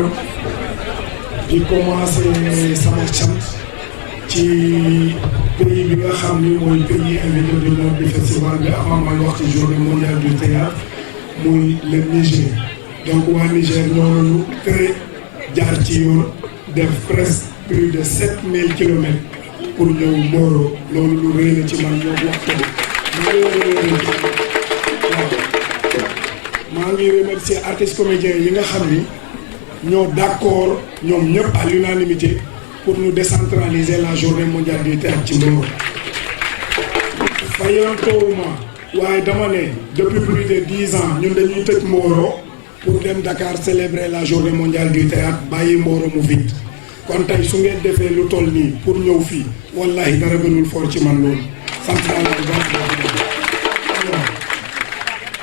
gërëm di commencer sama cant ci pays bi nga xam ni mooy pays invité d'honneur du festival bi avant may wax ci journée mondiale du théâtre muy le Niger. Donc waa Niger ñoo tere jaar ci yoon def presque plus de 7000 kilomètres pour ñëw Mboro loolu lu rëy la ci man ñoo wax ko maa ngi remercier artistes comédiens yi nga xam ni ñoo d'accord ñoom ñëpp à l'unanimité pour nous décentraliser la journée mondiale du théâtre ci Mboro. fayantoowuma waaye dama ne depuis plus de 10 ans ñun dañuy tëj Mboro pour dem Dakar célébrer la journée mondiale du théâtre bàyyi Mboro mu vide kon tey su ngeen defee lu toll nii pour ñëw fii wallahi dara gënul fort ci man loolu sant naa la bu baax.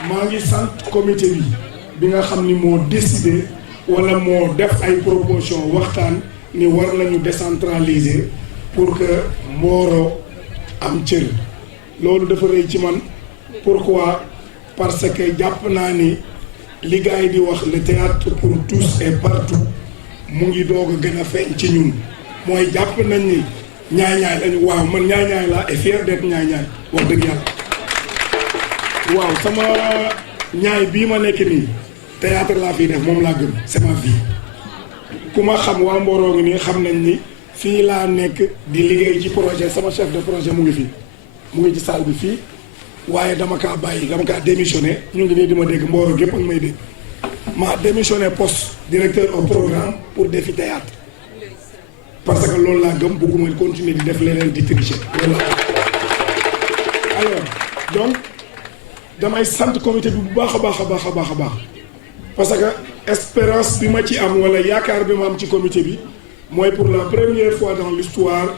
maa ngi sant comité bi nga xam ni moo décidé wala moo def ay proposition waxtaan ni war nañu décentraliser pour que Mboro am cër loolu dafa rëy ci man. Pourquoi? Parce que jàpp naa ni li gars yi di wax le théâtre pour tous et partout mu ngi doog a gën a feeñ ci ñun mooy jàpp nañ ni ñaay-ñaay lañu waaw man ñaay-ñaay laa et fier d'être ñaay-ñaay wax dëgg yàlla waaw sama ñaay bii ma nekk nii théâtre laa fii def moom laa gëm c'est ma vie ku ma xam waa Mboro ngi nii xam nañ ni fii laa nekk di liggéey ci projet sama chef de projet mu ngi fii mu ngi ci salle bi fii waaye dama kaa bàyyi dama kaa démissionné ñu ngi nii di ma dégg Mboro gépp ak may dégg ma démissionné poste directeur au programme pour Défi Théâtre parce que loolu laa gëm bëgguma continuer di def leneen di tricher loolu laa alors donc damay sant comité bi bu baax a baax a baax a baax a baax parce que espérance bi ma ci am wala yaakaar bi ma am ci comité bi mooy pour la première fois dans l'histoire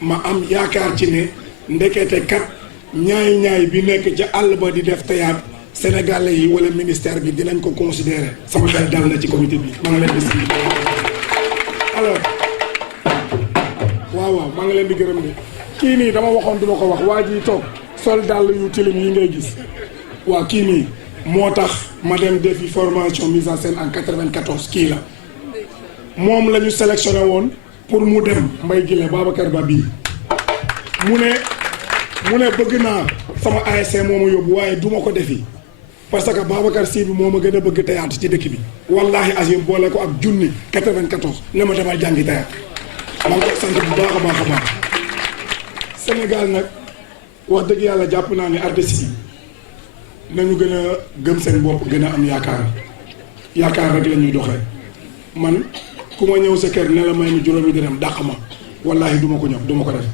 ma am yaakaar ci ne ndekete kat ñaay bi nekk ca àll ba di def théâtre sénégalais yi wala ministère bi dinañ ko considérer sama xel dal na ci comité bi maa ngi leen di sant alors waaw maa ngi leen di gërëm de kii nii dama waxoon duma ko wax waa ji toog sol dàll yu tilim yi ngay gis waaw kii nii moo tax ma dem defi formation mise en scène en 94 kii la moom la ñu sélectionné woon pour mu dem Mbaye Guilé Babacar Ba bii mu ne bëgg naa sama ASC moo ma yóbbu waaye duma ko defi parce que Babacar Sy bi moo ma gën a bëgg théâtre ci dëkk bi wallahi azim boole ko ak junni 94 ne ma demal jàngi théâtre maa ngi koy sant bu baax a baax a baax Sénégal nag wax dëgg yàlla jàpp naa ne artistes yi nañu gën a gëm seen bopp gën a am yaakaar rek la ñuy doxee man ku ma ñëw sa kër ne la may ni juróomi dërëm dàq ma wallahi duma ko ñëw duma ko def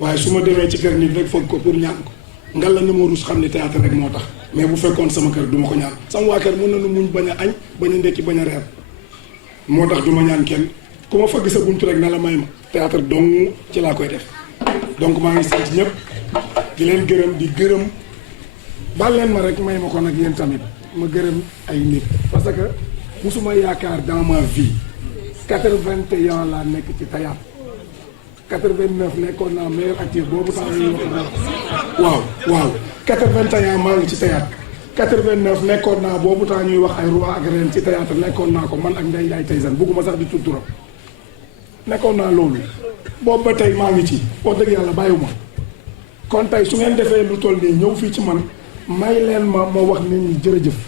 waaye su ma demee ci kër nit rek foog ko pour ñaan ko ngal la na ma rus xam ne théâtre rek moo tax mais bu fekkoon sama kër duma ko ñaan sama waa kër mën nañu muñ bañ a añ bañ a ndekki bañ a reer moo tax duma ñaan kenn ku ma fëgg sa buntu rek na la may ma théâtre dong ci laa koy def donc maa ngi sant ñëpp di leen gërëm di gërëm baal leen ma rek may ma ko nag yéen tamit ma gërëm ay nit parce que musuma yaakaar dans ma vie 81 laa nekk ci théâtre 89 nekkoon naa meilleur acteur boobu temps ñuy wax waaw 81 maa ngi ci théâtre 89 nekkoon naa boobu temps ñuy wax ay roi ak reine ci théâtre nekkoon naa ko man ak Ndeye Ndiaye Tyson bugguma sax di tudd turam nekkoon naa loolu boobu ba tey maa ngi ci wax dëgg yàlla bàyyiwuma kon tey su ngeen defee lu toll nii ñëw fii ci man may leen ma wax nit ñi jërëjëf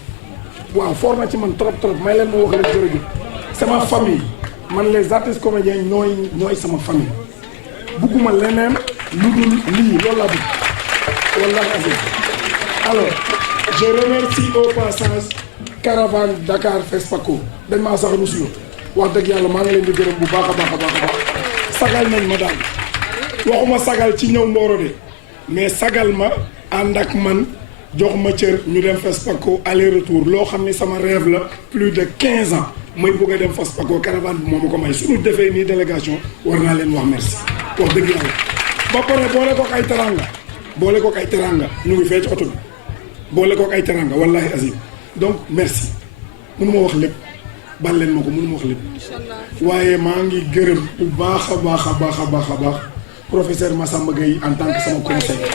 waaw for na ci man trop may leen ma wax leen jërëjëf sama famille man les artistes comédiens ñooy sama famille bugguma leneen lu dul lii loolu laa bëgg wallahi azim alors je remercie au passage caravane Dakar Fespaco dañ maa sax rusloo wax dëgg yàlla maa ngi leen di gërëm bu baax a baax sagal nañ ma daal waxuma sagal ci ñëw Mboro de mais sagal ma ànd ak man jox ma cër ñu dem Fespaco aller retour loo xam ni sama rêve la plus de 15 ans may bëgg a dem Fespaco caravane bi moo ma ko may suñu defee nii délégation war naa leen wax merci wax dëgg yàlla ba pare boole kook ay teranga ñu ngi fee ci oto bi boole kook ay teranga wallahi azim donc merci mënu ma wax lépp bal leen ma ko mënu ma wax lépp waaye maa ngi gërëm bu baax a baax professeur Massamba Gueye en tant que sama conseiller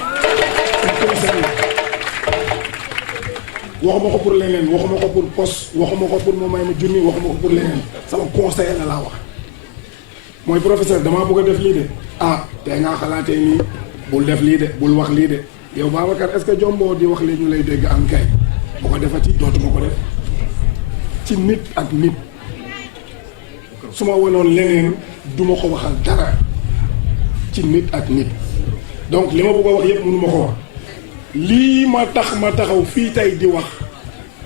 waxuma ko pour leneen waxuma ko pour poste waxuma ko pour mu may ma junni waxuma ko pour leneen sama conseil la laa wax mooy professeur damaa bëgg a def lii de ah tey ngaa xalaatee nii bul def lii de bul wax lii de yow Babacar est-ce que jomboo di wax lii ñu lay dégg am kay bu ko defati dootuma ko def ci nit ak nit su ma wanoon leneen duma ko waxal dara ci nit ak nit donc li ma bëgg a wax yëpp mënu ma ko wax lii ma tax ma taxaw fii tey di wax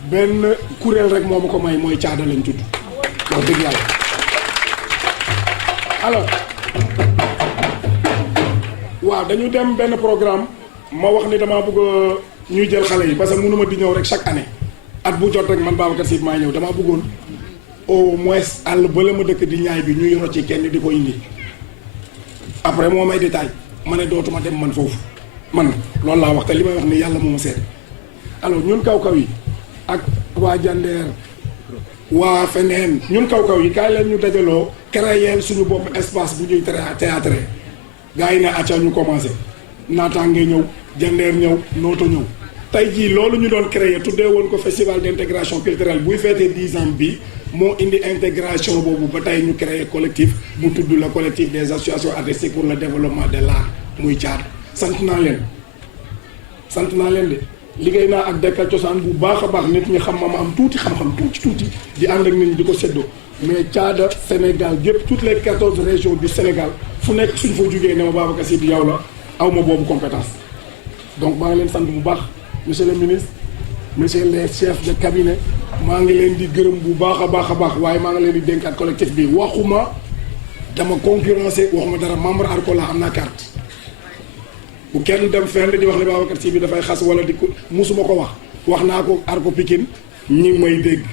benn kuréel rek moo ma ko may mooy caada lañ tudd wax dëgg yàlla alors waaw dañu dem benn programme ma wax ni damaa bëgg ñuy jël xale yi parce que mënuma di ñëw rek chaque année at bu jot rek man Babacar Sy maa ñëw damaa bëggoon au moins àll bala ma dëkk di ñaay bi ñuy rocci kenn di ko indi après moo may détail ma ne dootuma dem man foofu man loolu laa wax te li may wax ni yàlla moo ma seet alors ñun kaw-kaw yi ak waa Jandeer waa feneen ñun kaw-kaw yi kaay leen ñu dajaloo créer suñu bopp espace bu ñuy théâtre gars yi ne acca ñu commencé naataange ñëw Jandeer ñëw nooto ñëw tey jii loolu ñu doon créer tuddee woon ko festival d'intégration culturelle buy feetee 10 ans bi moo indi intégration boobu ba tey ñu créer collectif bu tudd le collectif des associations artistiques pour le développement de l'art muy caada sant naa leen de liggéey naa ak Dekkal Cosaan bu baax a baax nit ñi xam ma am tuuti xam-xam tuuti di ànd ak nit ñi di ko séddoo mais caada Sénégal yëpp toutes les 14 régions du Sénégal fu nekk suñ fa jugee ne ma Babacar Sy bi yow la aw ma boobu compétence donc maa ngi leen sant bu baax monsieur le ministre monsieur les chefs de cabinet maa ngi leen di gërëm bu baax a baax waaye maa ngi leen di dénkaat collectif bi waxuma dama concurrencé waxuma dara membre ARCO la am naa carte bu kenn dem fenn di wax ne Babacar Sy bi dafay xas wala di ko musuma ko wax naa ko ARCO Pikine ñi may dégg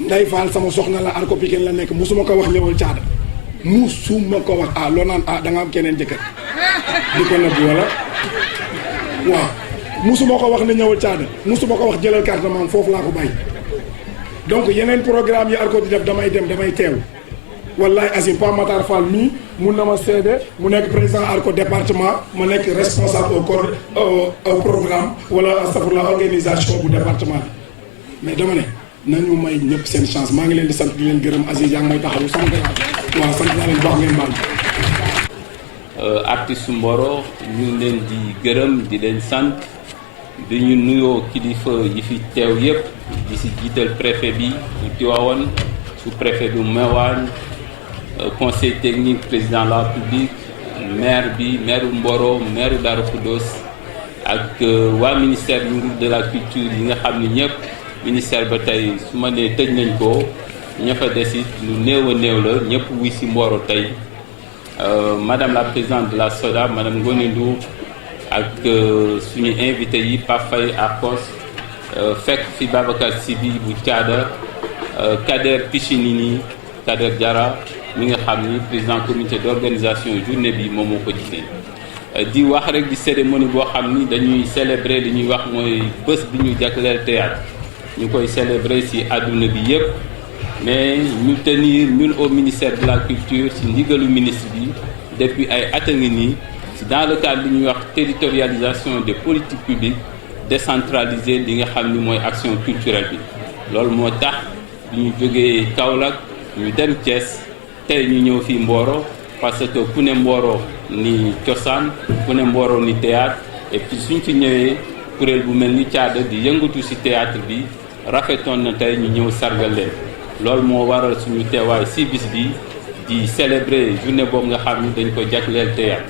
Ndeye Fall sama soxna la ARCO Pikine la nekk musuma ko wax ñëwal caada musuma ko wax loo naan da nga am keneen jëkkër di ko nëbb wala waaw musuma ko wax ne ñëwal caada musuma ko wax jëlal carte man foofu laa ko bàyyi donc yeneen programme yi ARCO di def damay dem damay teew wallahi Azim Pa Matar Fall mii mun na ma seede mu nekk président ARCO département ma nekk responsable au programme wala astafurlah organisation bu département bi mais dama ne nañu may ñëpp seen chance maa ngi leen di sant di leen gërëm Aziz yaa ngi may taxawu sant waaw sant naa leen baax ngeen baal artiste Mboro ñu ngi leen di gërëm di leen sant di ñu nuyoo kilifa yi fi teew yëpp di si jiital préfet bi bu Tivaouane sous-préfet bu Meouane conseil technique président de la République maire bi maire Mboro maire Darou Khoudoss ak waa ministère de la culture yi nga xam ni ñëpp ministère ba tey su ma nee tëj nañ ko ña fa des it lu néew a néew la ñëpp wuy si Mboro tey madame la présidente de la SODA madame Ngoné Ndour ak suñu invité yi Pape Faye Arcos fekk fi Babacar Sy bi bu caada Kader Pichinini Kader Diarra mi nga xam ni président comité d'organisation journée bi moom moo ko jiite di wax rek di cérémonie boo xam ni dañuy célébrer li ñuy wax mooy bés bi ñu jagleel théâtre ñu koy célébrer ci àdduna bi yëpp mais ñu tenir ñun au ministère de la culture ci ndigalu ministre bi depuis ay at a ngi nii dans le cadre li ñuy wax territorialisation des politiques publiques décentraliser li nga xam ni mooy action culturelle bi loolu moo tax bi ñu jógee Kaolack ñu dem Thiès tey ñu ñëw fii Mboro parce que ku ne Mboro ni cosaan ku ne Mboro ni théâtre et puis suñ fi ñëwee kuréel bu mel ni caada di yëngatu ci théâtre bi rafetoon na tey ñu ñëw sargal leen loolu moo waral suñu teewaay ci bis bi di célébrer journée boobu nga xam ni dañ ko jagleel théâtre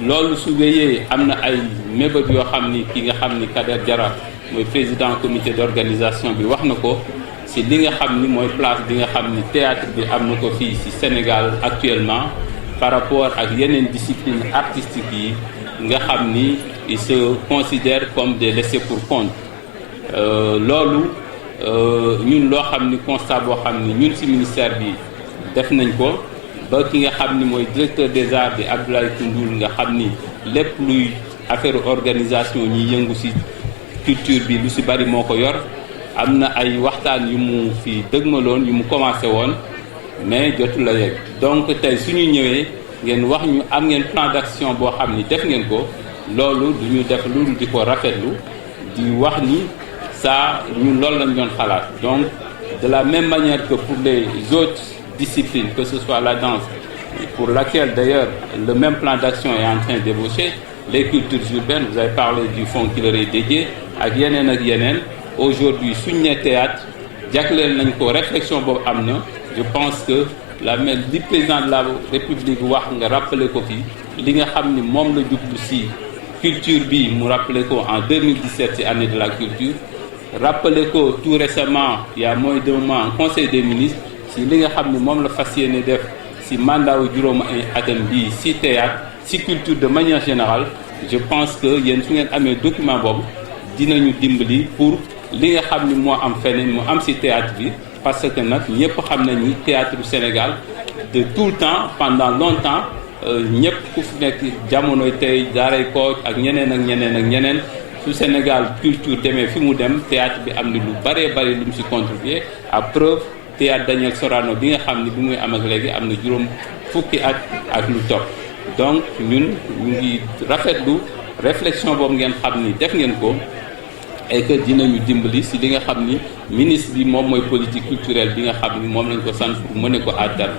loolu su wéyee am na ay mébét yoo xam ni ki nga xam ni Kader Diarra mooy président comité d'organisation bi wax na ko ci li nga xam ni mooy place bi nga xam ni théâtre bi am na ko fii ci Sénégal actuellement par rapport ak yeneen discipline artistique yi nga xam ni ils se considèrent comme des laissés pour compte loolu ñun loo xam ni constat boo xam ni ñun ci ministère bi def nañ ko ba ki nga xam ni mooy directeur des arts bi Abdoulaye Koundoul nga xam ni lépp luy affaire organisation ñi yëngu ci culture bi lu ci bari moo ko yor am na ay waxtaan yu mu fi dëgmaloon yu mu commencé woon mais jotul la yegg donc tey suñu ñëwee ngeen wax ñu am ngeen plan d'action boo xam ni def ngeen ko loolu du ñu def lu di ko rafetlu di wax ni ça ñun loolu lañ doon xalaat. Donc de la même manière que pour les autres disciplines, que ce soit la danse, pour laquelle d'ailleurs le même plan d'action est en train d'ébaucher, les cultures urbaines, vous avez parlé du fonds qui leur est dédié, ak yeneen aujourd'hui suñ ne théâtre jagleel nañ ko réflexion boobu am na. Je pense que li président de la République wax nga rappelé ko fii li nga xam ni moom la jublu si culture bi mu rappelé ko en 2017 ci année de la culture, rappelé ko tout récemment il y a moins d'un mois en conseil des ministres si li nga xam ni moom la fas yéene def si mandat wu juróom atam bi si théâtre si culture de manière générale. Je pense que yéen su ngeen amee document boobu dinañu dimbali pour li nga xam ni moo am feneen mu am si théâtre bi, parce que nag ñëpp xam nañ ni théâtre du Sénégal de tout le temps pendant longtemps ñëpp ku fi nekk jamonoy tey daaray Kocc ak ñeneen su Sénégal culture demee fi mu dem théâtre bi am ni lu bëree bëri lu mu si contribuer. À preuve théâtre Daniel Sorano bi nga xam ni bi muy am ak léegi am na juróom fukki at ak lu topp. Donc ñun ñu ngi rafetlu réflexion boobu ngeen xam ni def ngeen ko et que dinañu dimbali si li nga xam ni ministre bi moom mooy politique culturelle bi nga xam ni moom lañ ko sant pour mener ko à terme.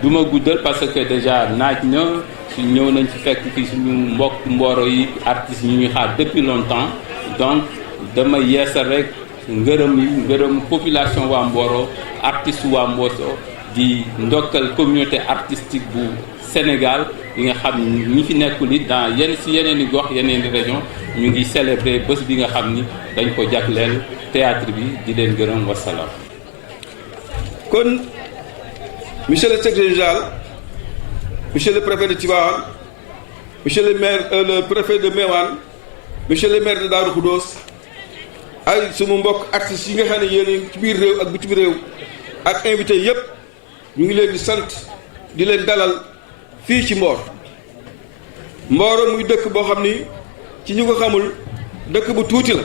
Du ma guddal parce que déjà naaj na su ñëw nañ ci fekk fii suñu mbokk Mboro yi artistes yi ñuy xaar depuis longtemps. Donc dama yeesal rek ngërëm population waa Mboro, artiste waa Mboro di ndokkal communauté artistique bu Sénégal yi nga xam ni ñi fi nekkul it dans yeneen i gox yeneen i région ñu ngi célébrer bés bi nga xam ni dañ ko jagleel théâtre bi di leen gërëm wasalaam. Kon monsieur le secrétaire général, monsieur le préfet de Tivaouane, monsieur le maire le préfet de Meouane, monsieur le maire de Darou Khoudoss ay suma mbokk artistes yi nga xam ne yéen ci biir réew ak bitim réew ak invité yépp ñu ngi leen di sant di leen dalal fii ci Mboro. Mboro muy dëkk boo xam ni ci ñu ko xamul dëkk bu tuuti la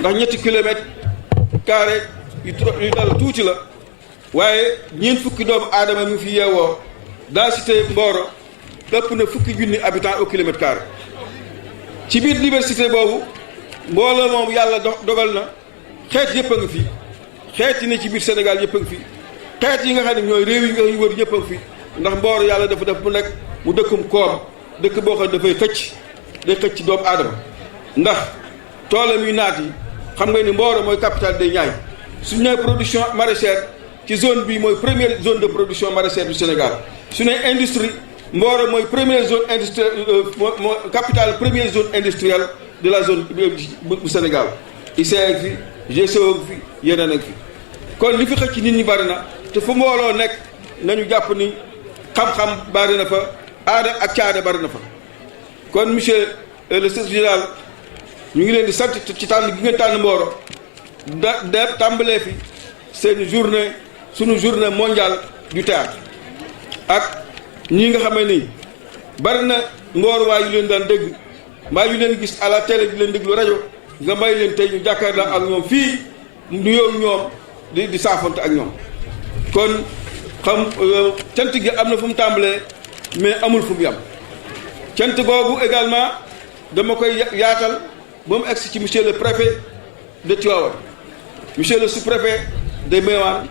ndax 7 kilomètres carré yu dal tuuti la waaye ñeent fukki doomu aadama mi fi yeewoo densité Mboro ëpp na fukki junni habitants au kilomètre carré. Ci biir diversité boobu mbooloo moom yàlla dogal na xeet yëpp a ngi fi, xeet yi ne ci biir Sénégal yëpp a ngi fi, xeet yi nga xam ne ñooy réew yi nga ñu wër yëpp a ngi fi ndax Mboro yàlla dafa def mu nekk mu dëkkum koom dëkk boo xam ne day xëcc ci doomu aadama ndax toolam yu naat yi xam nga ni Mboro mooy capitale des Niayes. Su ñu nee production maraîchère ci zone bi mooy première zone de production maraîchère du Sénégal. Su ñu nee industrie Mboro mooy première zone industrielle capitale première zone industrielle de la zone bu Sénégal. ICA fi GCO fi yeneen ak fi kon li fi xëcc nit ñi bari na te fu mbooloo nekk nañu jàpp ni xam-xam bari na fa aada ak caada bari na fa. kon monsieur le secrétaire général ñu ngi leen di sant ci tànn gi nga tànn Mboro tàmbalee fi seen journée sunu journée mondiale du théâtre ak ñi nga xamee ni bari na Mboro waa yu leen daan dégg mbaa yu leen gis à la télé di leen déglu rajo nga may leen tey ñu jàkkaarloo ak ñoom fii nuyoo ñoom di saafante ak ñoom. kon xam cant gi am na fu mu tàmbalee mais amul fu mu yam cant googu également dama koy yaatal ba mu egsi ci monsieur le préfet de Tivaouane, monsieur le sous-préfet de Meouane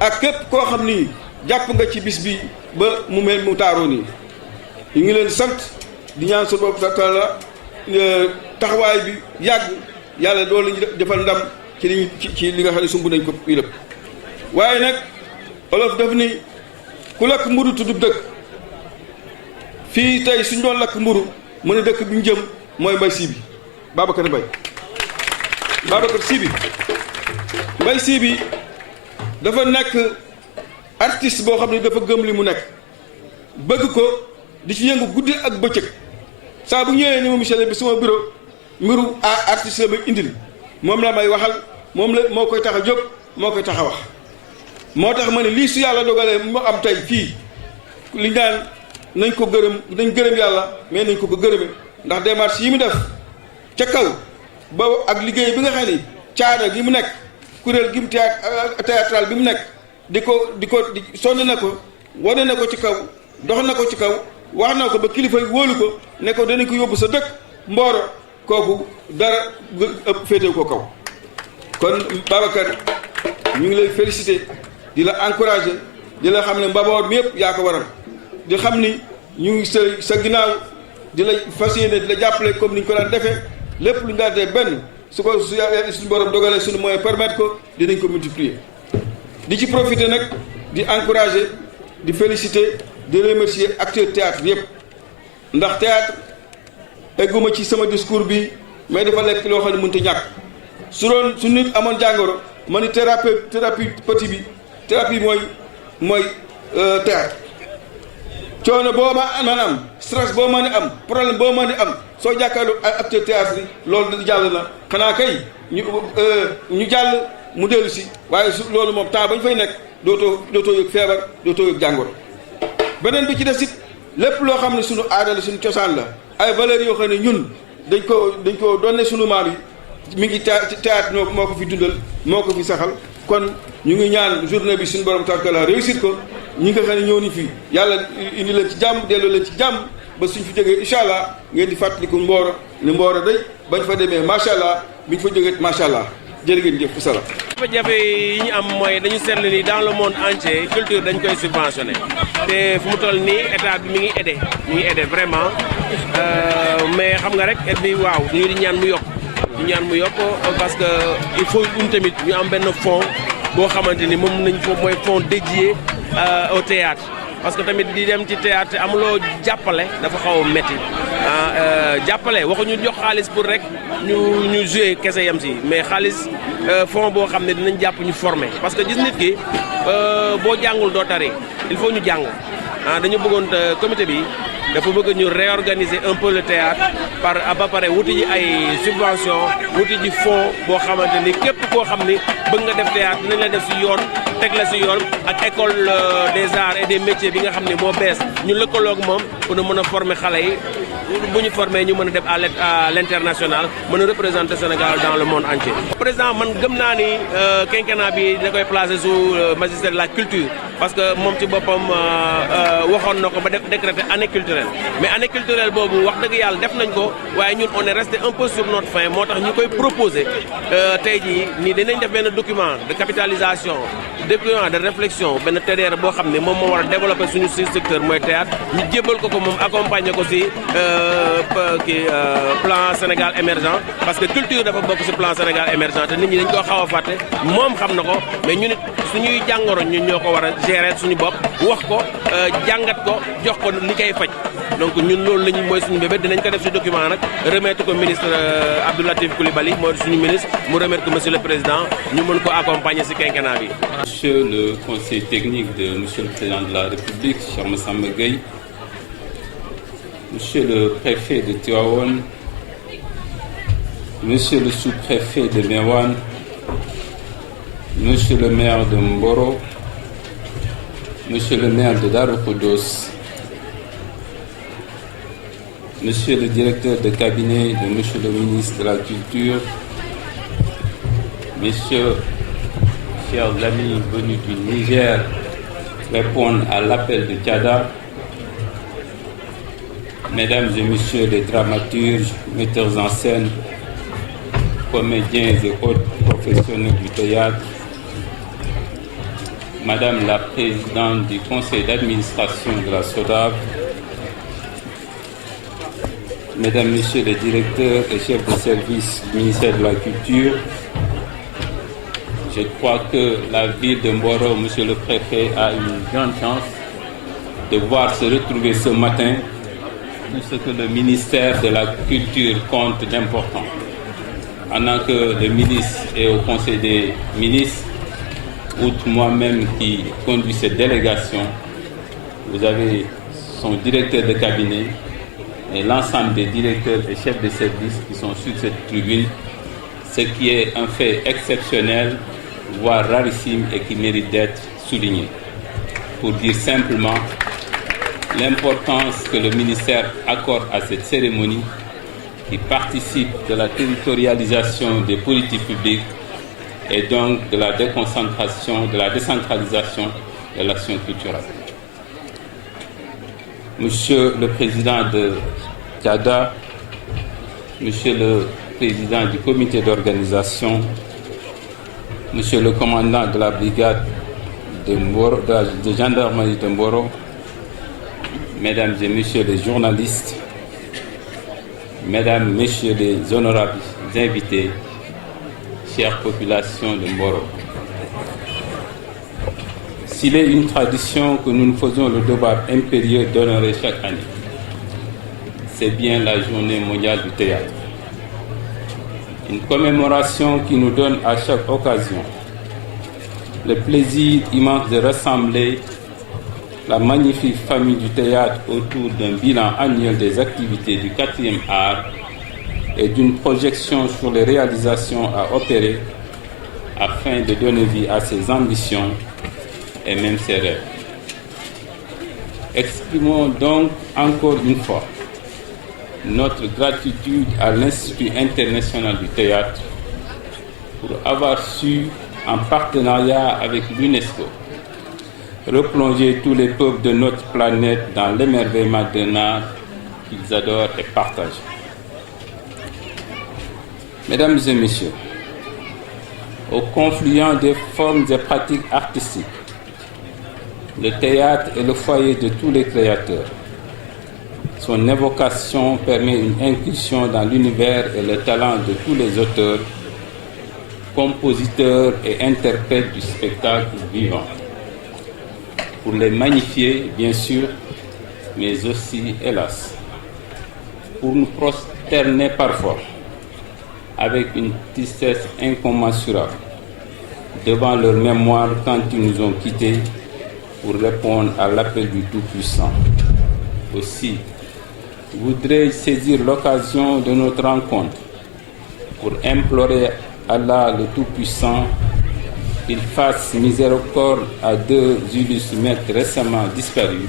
ak képp koo xam ni jàpp nga ci bis bi ba mu mel mu taaroo nii. ñu ngi leen sant di ñaan sa bopp taala taxawaay bi yàgg yàlla loolu la ñu defal ndam ci li nga xam ne sumb nañ ko fii lépp. waaye nag olof daf ni ku lakk mburu tudd dëkk fii tey suñ doon lakk mburu mu ne dëkk bi ñu jëm mooy Mbaye Sy bi Babacar Mbaye Sy bi Mbaye Sy bi dafa nekk artiste boo xam ne dafa gëm li mu nekk bëgg ko di ci yëngu guddi ak bëccëg saa bu ñëwee ni ma monsieur le bi sama bureau mbiru artiste la may indil moom la may waxal moom la moo koy tax a jóg moo koy tax a wax. moo tax ma ne lii su yàlla dogalee mu am tey fii li naan nañ ko gërëm yàlla mais nañ ko gërëme ndax démarche yi mu def ca kaw ba ak liggéey bi nga xam ni caada gi mu nekk kuréel gi mu théâtral bi mu nekk di sonn na ko wane na ko ci kaw dox na ko ci kaw wax na ko ba kilifa yi wóolu ko ne ko danañ ko yóbbu sa dëkk Mboro kooku dara ëpp féetewu ko kaw kon Babacar ñu ngi lay féliciter di la encourager di la xam ne mbaboor mi yëpp yaa ko waral di xam ni ñu ngi sa ginnaaw di la fas yéene di la jàppale comme ni ñu ko daan defee lépp lu ñu daan def benn su suñu borom dogalee suñu moyen permettre ko dinañ ko multiplier. di ci profiter nag di encourager di féliciter di remercier acteurs théâtre yëpp ndax théâtre egguma ci sama discours bi mais dafa lekk loo xam ne mënut a ñàkk su nit amoon jàngoro ma ni thérapie petit bi thérapie mooy théâtre coono boo mën a am stress boo mën a am problème boo mën a am soo jàkkaarloo acteur théâtre yi loolu jàll na xanaa kay ñu jàll mu dellu si waaye su loolu moom temps ba ñu fay nekk dootoo yëg feebar dootoo yëg jàngoro. beneen bi ci des it lépp loo xam ne suñu aada la suñu cosaan la ay valeurs yoo xam ne ñun dañ ko donne suñu maam yi mi ngi théâtre moo ko fi dundal moo ko fi saxal kon ñu ngi ñaan journée bi suñu borom tarkala réussir ko ñi nga xam ne ñëw ni fii yàlla indi leen ci jàmm delloo leen ci jàmm ba suñ fi jógee incha allah ngeen di fàttaliku Mboro ne Mboro day bañ fa demee macha allah biñ fa jógee macha allah jërë ngeen jëf salaam. jafe-jafe yi ñu am mooy dañu seetlu ni dans le monde entier culture dañ koy subventionné te fu mu toll nii état bi mi ngi aidé vraiment mais xam nga rek aide bi waaw ñu di ñaan mu yokk parce que il faut tamit ñu am benn fonds boo xamante ni moom nañ foofu mooy fonds dédié au théâtre parce que tamit di dem ci théâtre amuloo jàppale dafa xaw a métti jàppale waxuñu jox xaalis pour rek ñu jouer kese yam si mais xaalis fonds boo xam ne dinañ jàpp ñu former parce que gis nit ki boo jàngul doo tari il faut ñu jàng dañu bëggoon comité bi dafa bëgg ñu réorganiser un peu le théâtre ba pare wuti ji ay subvention wuti ji fonds boo xamante ni képp koo xam ni bëgg nga def théâtre dinañ la def si yoon teg la si yoon ak école des arts et des métiers bi nga xam ne moo bees ñu lëkkaloog moom pour ñu mën a former xale yi bu ñu formé ñu mën a def à l'international mën a représenter Sénégal dans le monde entier. président man gëm naa ni quinquennat bi da koy placer sous magistère de la culture parce que moom ci boppam waxoon na ko ba def décréter année culturelle mais année culturelle boobu wax dëgg yàlla def nañ ko waaye ñun on est resté un peu sur notre faim moo tax ñu koy proposer tey jii nii dinañ def benn document de capitalisation document de réflexion benn TDR boo xam ne moom moo war a développer suñu secteur mooy théâtre ñu jébbal ko moom accompagner ko si plan Sénégal émergent parce que culture dafa bokk ci plan Sénégal émergent te nit ñi dañ koo xaw a fàtte moom xam na ko mais ñu nit suñuy jàngoro ñun ñoo ko war a gérer suñu bopp wax ko jàngat ko jox ko li koy faj donc ñun loolu la ñu mooy suñu bébé dinañ ko def ci document nag remettre ko ministre Abdou Latif Coulibaly mooy suñu ministre mu remettre ko monsieur le président ñu mën ko accompagner ci quinquennat bi. Monsieur le conseil technique de monsieur le président de la République, cher Massamba Gueye, Monsieur le préfet de Tivaouane, Monsieur le sous-préfet de Meouane, Monsieur le maire de Mboro, Monsieur le maire de Darou Khoudoss, Monsieur le directeur de cabinet de Monsieur le ministre de la Culture, Messieurs, chers amis venus du Niger, répondre à l'appel de Tchada, Mesdames et Messieurs les dramaturges, metteurs en scène, comédiens et autres professionnels du théâtre, Madame la Présidente du Conseil d'administration de la SODAV, Mesdames, Messieurs les directeurs et chefs de service du ministère de la Culture, je crois que la ville de Mboro, Monsieur le Préfet, a une grande chance de voir se retrouver ce matin tout ce que le ministère de la Culture compte d'important. Pendant que le ministre est au Conseil des ministres, outre moi-même qui conduis cette délégation, vous avez son directeur de cabinet et l'ensemble des directeurs et chefs de service qui sont sur cette tribune, ce qui est un fait exceptionnel, voire rarissime et qui mérite d'être souligné. Pour dire simplement l'importance que le ministère accorde à cette cérémonie qui participe de la territorialisation des politiques publiques et donc de la déconcentration, de la décentralisation de l'action culturelle. Monsieur le Président de Tchada, Monsieur le Président du comité d'organisation, Monsieur le commandant de la brigade de gendarmerie de Mboro, Mesdames et Messieurs les journalistes, Mesdames, Messieurs les honorables invités, chère population de Mboro. S'il est une tradition que nous nous faisons le devoir impérieux d'honorer chaque année, c'est bien la Journée mondiale du théâtre. Une commémoration qui nous donne à chaque occasion le plaisir immense de rassembler la magnifique famille du théâtre autour d'un bilan annuel des activités du 4e art et d'une projection sur les réalisations à opérer afin de donner vie à ses ambitions et même ses rêves. Exprimons donc encore une fois notre gratitude à l'Institut international du théâtre pour avoir su, en partenariat avec l'UNESCO, replonger tous les peuples de notre planète dans l'émerveillement d'un art qu'ils adorent et partagent. Mesdames et Messieurs, au confluent des formes et pratiques artistiques, le théâtre est le foyer de tous les créateurs. Son évocation permet une incursion dans l'univers et le talent de tous les auteurs, compositeurs et interprètes du spectacle vivant. Pour les magnifier, bien sûr, mais aussi, hélas, pour nous prosterner parfois avec une tristesse incommensurable devant leur mémoire quand ils nous ont quittés pour répondre à l'appel du Tout-Puissant. Aussi, je voudrais saisir l'occasion de notre rencontre pour implorer Allah le Tout-Puissant qu'il fasse miséricorde à deux illustres maîtres récemment disparus,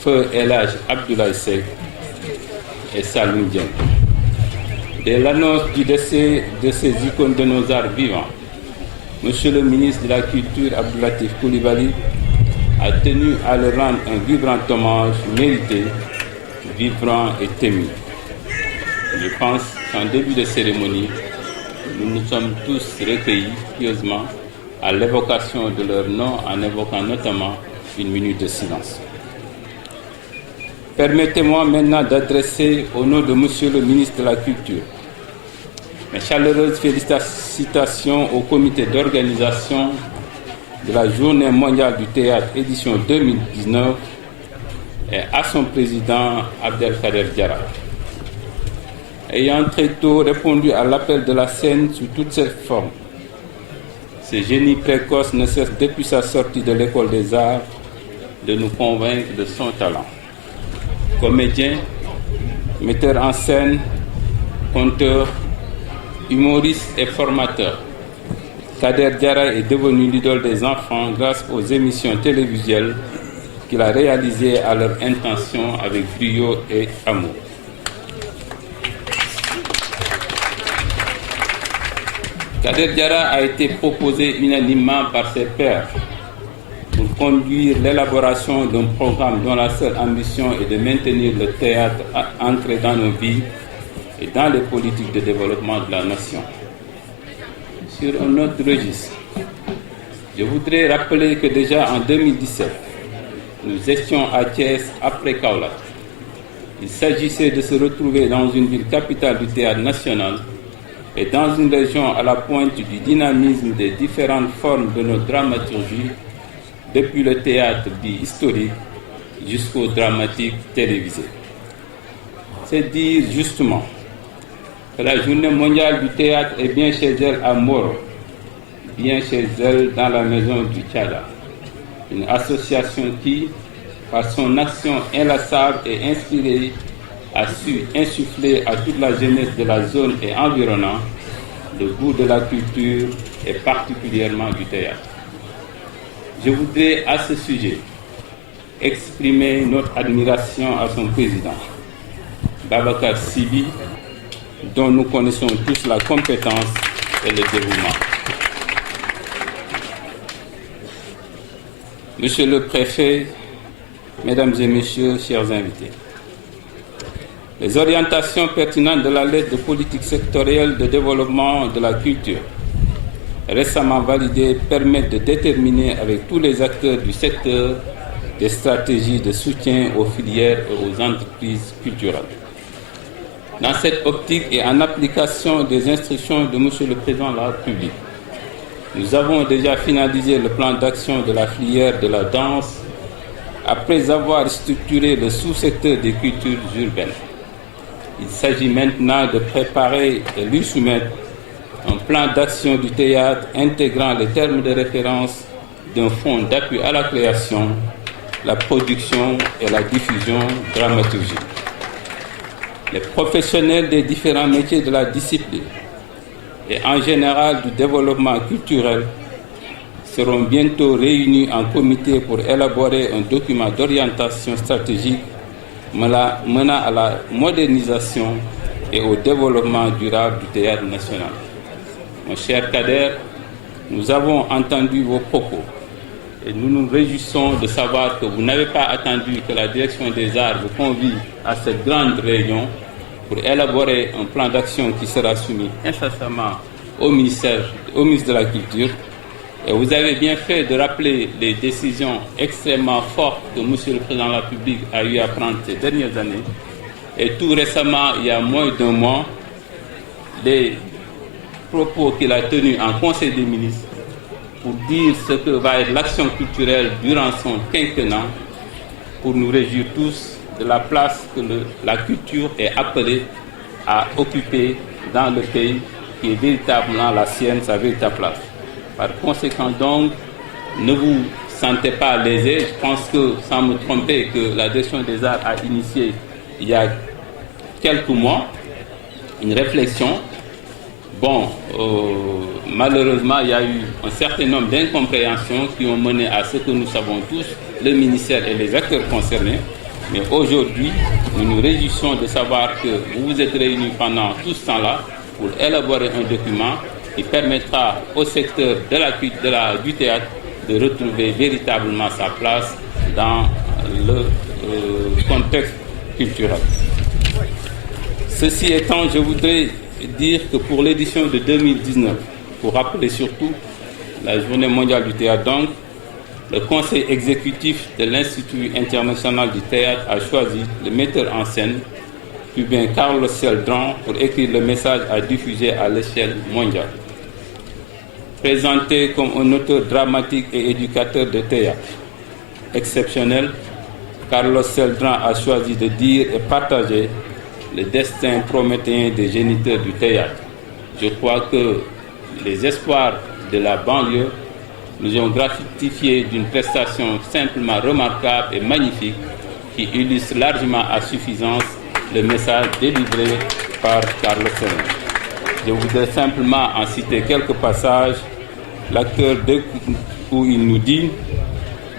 Feu El Hadj Abdoulaye Seck et Saloum Dieng. Dès l'annonce du décès de ces icônes de nos arts vivants, Monsieur le ministre de la Culture Abdou Latif Coulibaly a tenu à leur rendre un vibrant hommage mérité, vibrant et ému. Je pense qu'en début de cérémonie, nous nous sommes tous recueillis pieusement à l'évocation de leur nom en évoquant notamment une minute de silence. Permettez-moi maintenant d'adresser au nom de Monsieur le ministre de la Culture mes chaleureuses félicitations au comité d'organisation de la Journée mondiale du théâtre édition 2019 et à son président Abdelkader Diarra. Ayant très tôt répondu à l'appel de la scène sous toutes ses formes, ce génie précoce ne cesse depuis sa sortie de l'école des arts de nous convaincre de son talent. Comédien, metteur en scène, conteur, humoriste et formateur, Kader Diarra est devenu l'idole des enfants grâce aux émissions télévisuelles qu'il a réalisées à leur intention avec brio et amour. Kader Diarra a été proposé unanimement par ses pairs pour conduire l'élaboration d'un programme dont la seule ambition est de maintenir le théâtre ancré dans nos vies et dans les politiques de développement de la nation. Sur un autre registre, je voudrais rappeler que déjà en 2017, nous étions à Thiès après Kaolack. Il s'agissait de se retrouver dans une ville capitale du théâtre national et dans une région à la pointe du dynamisme des différentes formes de notre dramaturgie, depuis le théâtre dit historique jusqu'au dramatique télévisé. C'est dire justement que la Journée mondiale du théâtre est bien chez elle à Mboro, bien chez elle dans la maison du Tchada, une association qui, par son action inlassable et inspirée, a su insuffler à toute la jeunesse de la zone et environnant le goût de la culture et particulièrement du théâtre. Je voudrais à ce sujet exprimer notre admiration à son président, Babacar Sibi, dont nous connaissons tous la compétence et le dévouement. Monsieur le préfet, Mesdames et Messieurs, chers invités, les orientations pertinentes de la lettre de politique sectorielle de développement de la culture récemment validées permettent de déterminer avec tous les acteurs du secteur des stratégies de soutien aux filières et aux entreprises culturelles. Dans cette optique et en application des instructions de M. le Président de la République, nous avons déjà finalisé le plan d'action de la filière de la danse après avoir structuré le sous-secteur des cultures urbaines. Il s'agit maintenant de préparer et lui soumettre un plan d'action du théâtre intégrant les termes de référence d'un fonds d'appui à la création, la production et la diffusion dramaturgique. Les professionnels des différents métiers de la discipline et en général du développement culturel seront bientôt réunis en comité pour élaborer un document d'orientation stratégique menant à la modernisation et au développement durable du théâtre national. Mon cher Kader, nous avons entendu vos propos et nous nous réjouissons de savoir que vous n'avez pas attendu que la direction des arts vous convie à cette grande réunion pour élaborer un plan d'action qui sera soumis incessamment au ministre de la Culture. Et vous avez bien fait de rappeler les décisions extrêmement fortes que M. le Président de la République a eu à prendre ces dernières années. Et tout récemment, il y a moins d'un mois, les propos qu'il a tenus en Conseil des ministres pour dire ce que va être l'action culturelle durant son quinquennat, pour nous réjouir tous de la place que la culture est appelée à occuper dans le pays, qui est véritablement la sienne, sa véritable place. Par conséquent donc, ne vous sentez pas lésés. Je pense que, sans me tromper, que la direction des arts a initié il y a quelques mois une réflexion. Bon, malheureusement, il y a eu un certain nombre d'incompréhensions qui ont mené à ce que nous savons tous, le ministère et les acteurs concernés. Mais aujourd'hui, nous nous réjouissons de savoir que vous vous êtes réunis pendant tout ce temps-là pour élaborer un document qui permettra au secteur du théâtre de retrouver véritablement sa place dans le contexte culturel. Ceci étant, je voudrais dire que pour l'édition de 2019, pour rappeler surtout la Journée mondiale du théâtre, donc, le Conseil exécutif de l'Institut international du théâtre a choisi le metteur en scène, cubain Carlos Celdran, pour écrire le message à diffuser à l'échelle mondiale. Présenté comme un auteur dramatique et éducateur de théâtre exceptionnel, Carlos Celdran a choisi de dire et partager le destin prométhéen des géniteurs du théâtre. Je crois que les espoirs de la banlieue nous ont gratifié d'une prestation simplement remarquable et magnifique qui illustre largement à suffisance le message délivré par Carlos Celdran. Je voudrais simplement en citer quelques passages. L'acteur où il nous dit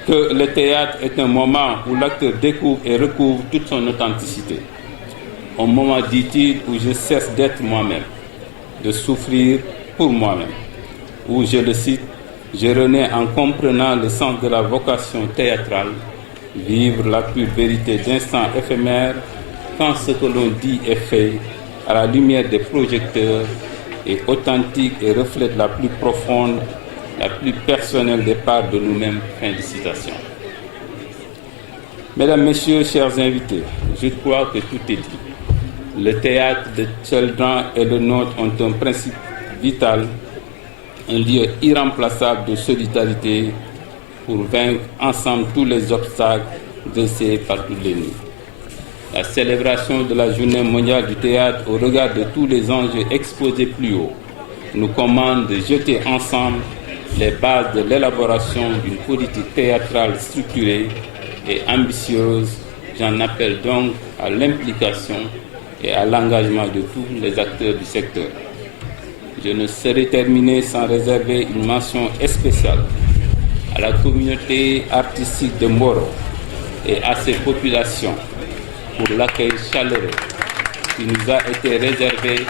que le théâtre est un moment où l'acteur découvre et recouvre toute son authenticité. Un moment, dit-il, où je cesse d'être moi-même, de souffrir pour moi-même, où, je le cite, je renais en comprenant le sens de la vocation théâtrale, vivre la pure vérité d'instants éphémères quand ce que l'on dit est fait à la lumière des projecteurs est authentique et reflète la plus profonde, la plus personnelle des parts de nous-mêmes. Fin de citation. Mesdames, Messieurs, chers invités, je crois que tout est dit. Le théâtre de Celdran et le nôtre ont un principe vital, un lieu irremplaçable de solidarité pour vaincre ensemble tous les obstacles dressés par tous les nids. La célébration de la Journée mondiale du théâtre au regard de tous les enjeux exposés plus haut nous commande de jeter ensemble les bases de l'élaboration d'une politique théâtrale structurée et ambitieuse. J'en appelle donc à l'implication et à l'engagement de tous les acteurs du secteur. Je ne saurais terminer sans réserver une mention spéciale à la communauté artistique de Mboro et à ses populations pour l'accueil chaleureux qui nous a été réservé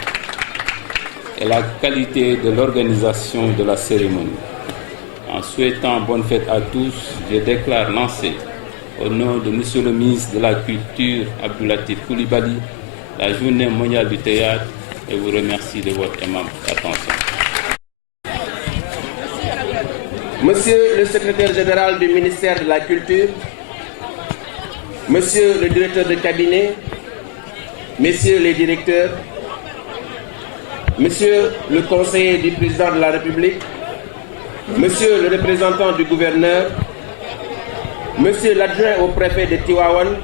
et la qualité de l'organisation de la cérémonie. En souhaitant bonne fête à tous, je déclare lancer, au nom de M. le ministre de la Culture, Abdoulatif Coulibaly, la Journée mondiale du théâtre et vous remercie de votre aimable attention. Monsieur le secrétaire général du ministère de la Culture, Monsieur le directeur de cabinet, Messieurs les directeurs, Monsieur le conseiller du président de la République, Monsieur le représentant du gouverneur, Monsieur l'adjoint au préfet de Tivaouane,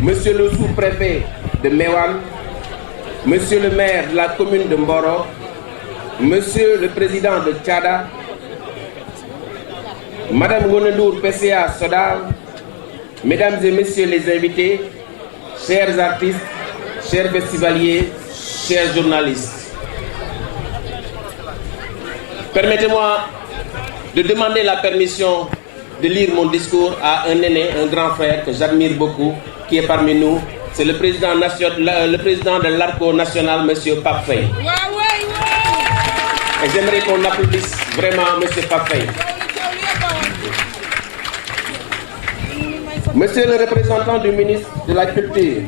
Monsieur le sous-préfet de Mewan, Monsieur le maire de la commune de Mboro, Monsieur le président de Tchada, Madame Gonendour PCA Sodav, Mesdames et Messieurs les invités, chers artistes, chers festivaliers, chers journalistes. Permettez-moi de demander la permission de lire mon discours à un aîné, un grand frère que j'admire beaucoup, qui est parmi nous. C'est le président de l'ARCO national, M. Pape Faye. Et j'aimerais qu'on applaudisse vraiment M. Pape Faye. Monsieur le représentant du ministre de la Culture,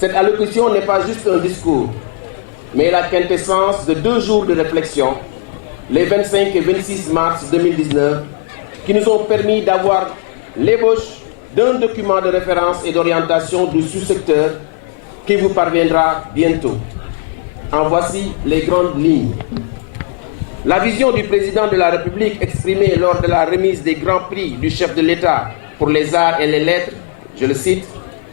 cette allocution n'est pas juste un discours, mais la quintessence de 2 jours de réflexion, les 25 et 26 mars 2019, qui nous ont permis d'avoir l'ébauche d'un document de référence et d'orientation du sous-secteur qui vous parviendra bientôt. En voici les grandes lignes. La vision du président de la République exprimée lors de la remise des grands prix du chef de l'État pour les arts et les lettres, je le cite,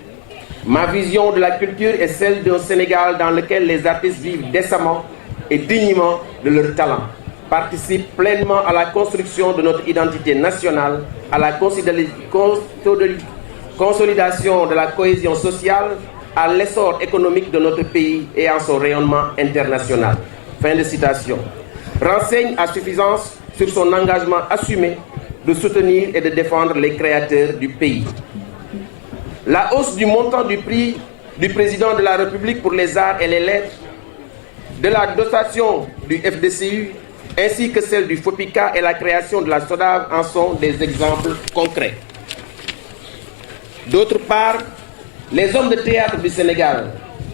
« Ma vision de la culture est celle d'un Sénégal dans lequel les artistes vivent décemment et dignement de leur talent, participent pleinement à la construction de notre identité nationale, à la consolidation de la cohésion sociale, à l'essor économique de notre pays et à son rayonnement international. » Fin de citation. Renseigne à suffisance sur son engagement assumé de soutenir et de défendre les créateurs du pays. La hausse du montant du prix du président de la République pour les arts et les lettres, de la dotation du FDCU, ainsi que celle du FOPICA et la création de la SODAV en sont des exemples concrets. D'autre part, les hommes de théâtre du Sénégal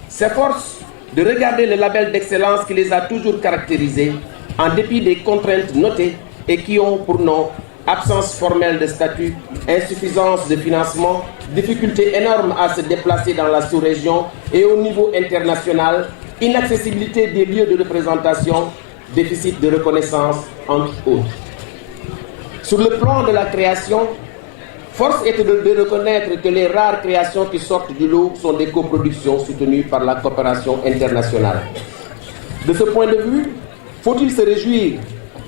s'efforcent de regarder le label d'excellence qui les a toujours caractérisés, en dépit des contraintes notées et qui ont pour nom absence formelle de statut, insuffisance de financement, difficultés énormes à se déplacer dans la sous-région et au niveau international, inaccessibilité des lieux de représentation, déficit de reconnaissance, entre autres. Sur le plan de la création, force est de reconnaître que les rares créations qui sortent du lot sont des coproductions soutenues par la coopération internationale. De ce point de vue, faut-il se réjouir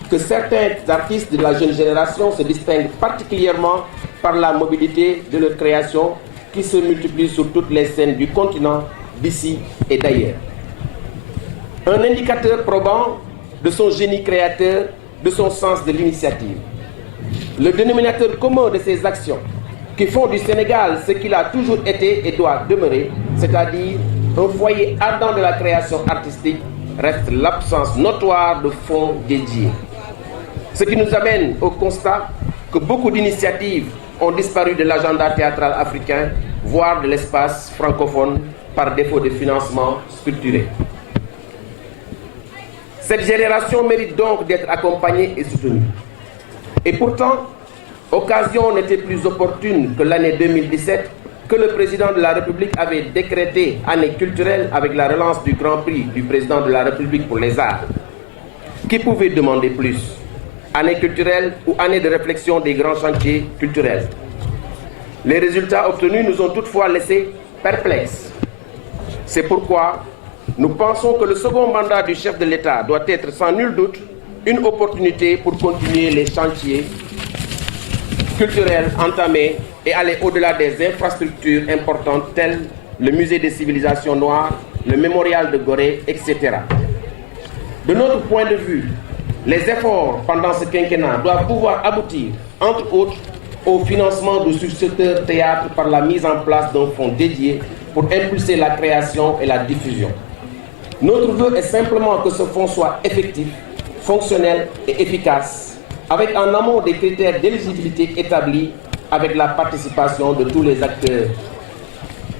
que certains artistes de la jeune génération se distinguent particulièrement par la mobilité de leur création qui se multiplie sur toutes les scènes du continent, d'ici et d'ailleurs. Un indicateur probant de son génie créateur, de son sens de l'initiative. Le dénominateur commun de ces actions qui font du Sénégal ce qu'il a toujours été et doit demeurer, c'est-à-dire un foyer ardent de la création artistique, reste l'absence notoire de fonds dédiés. Ce qui nous amène au constat que beaucoup d'initiatives ont disparu de l'agenda théâtral africain, voire de l'espace francophone, par défaut de financement structuré. Cette génération mérite donc d'être accompagnée et soutenue. Et pourtant, occasion n'était plus opportune que l'année 2017, que le président de la République avait décrété année culturelle avec la relance du Grand Prix du président de la République pour les arts. Qui pouvait demander plus? Année culturelle ou année de réflexion des grands chantiers culturels? Les résultats obtenus nous ont toutefois laissés perplexes. C'est pourquoi nous pensons que le second mandat du chef de l'État doit être sans nul doute une opportunité pour continuer les chantiers culturels entamés et aller au-delà des infrastructures importantes telles le musée des civilisations noires, le mémorial de Gorée, etc. De notre point de vue, les efforts pendant ce quinquennat doivent pouvoir aboutir, entre autres, au financement du sous-secteur théâtre par la mise en place d'un fonds dédié pour impulser la création et la diffusion. Notre vœu est simplement que ce fonds soit effectif, fonctionnel et efficace, avec en amont des critères d'éligibilité établis avec la participation de tous les acteurs.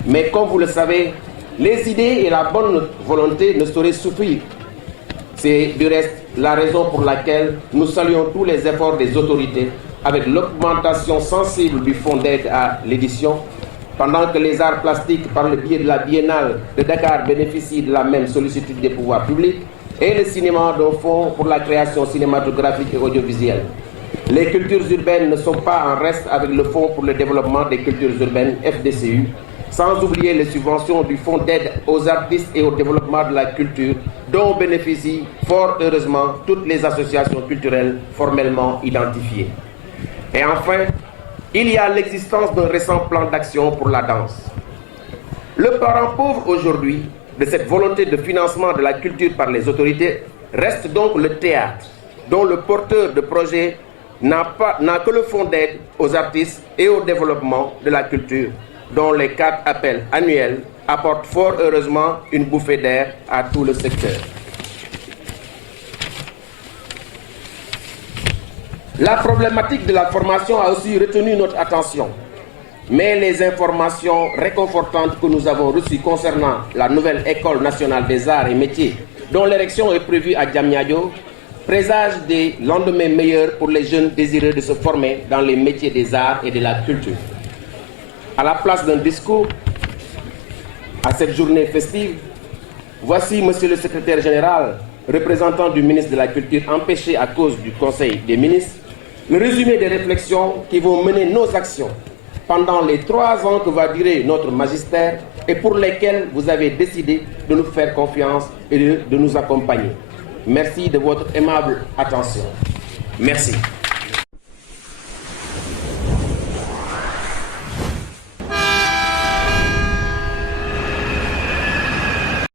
Mais comme vous le savez, les idées et la bonne volonté ne sauraient suffire C'est du reste la raison pour laquelle nous saluons tous les efforts des autorités avec l'augmentation sensible du fonds d'aide à l'édition, pendant que les arts plastiques, par le biais de la Biennale de Dakar, bénéficient de la même sollicitude des pouvoirs publics, et le cinéma d'un fonds pour la création cinématographique et audiovisuelle. Les cultures urbaines ne sont pas en reste avec le Fonds pour le développement des cultures urbaines, FDCU, sans oublier les subventions du Fonds d'aide aux artistes et au développement de la culture, dont bénéficient fort heureusement toutes les associations culturelles formellement identifiées. Et enfin, il y a l'existence d'un récent plan d'action pour la danse. Le parent pauvre aujourd'hui de cette volonté de financement de la culture par les autorités reste donc le théâtre, dont le porteur de projet n'a que le fonds d'aide aux artistes et au développement de la culture, dont les 4 appels annuels apportent fort heureusement une bouffée d'air à tout le secteur. La problématique de la formation a aussi retenu notre attention, mais les informations réconfortantes que nous avons reçues concernant la nouvelle École nationale des arts et métiers, dont l'érection est prévue à Diamniadio, présagent des lendemains meilleurs pour les jeunes désireux de se former dans les métiers des arts et de la culture. À la place d'un discours, à cette journée festive, voici Monsieur le Secrétaire général, représentant du ministre de la Culture empêché à cause du Conseil des ministres, le résumé des réflexions qui vont mener nos actions pendant les 3 ans que va durer notre magistère et pour lesquels vous avez décidé de nous faire confiance et de nous accompagner. Merci de votre aimable attention. Merci.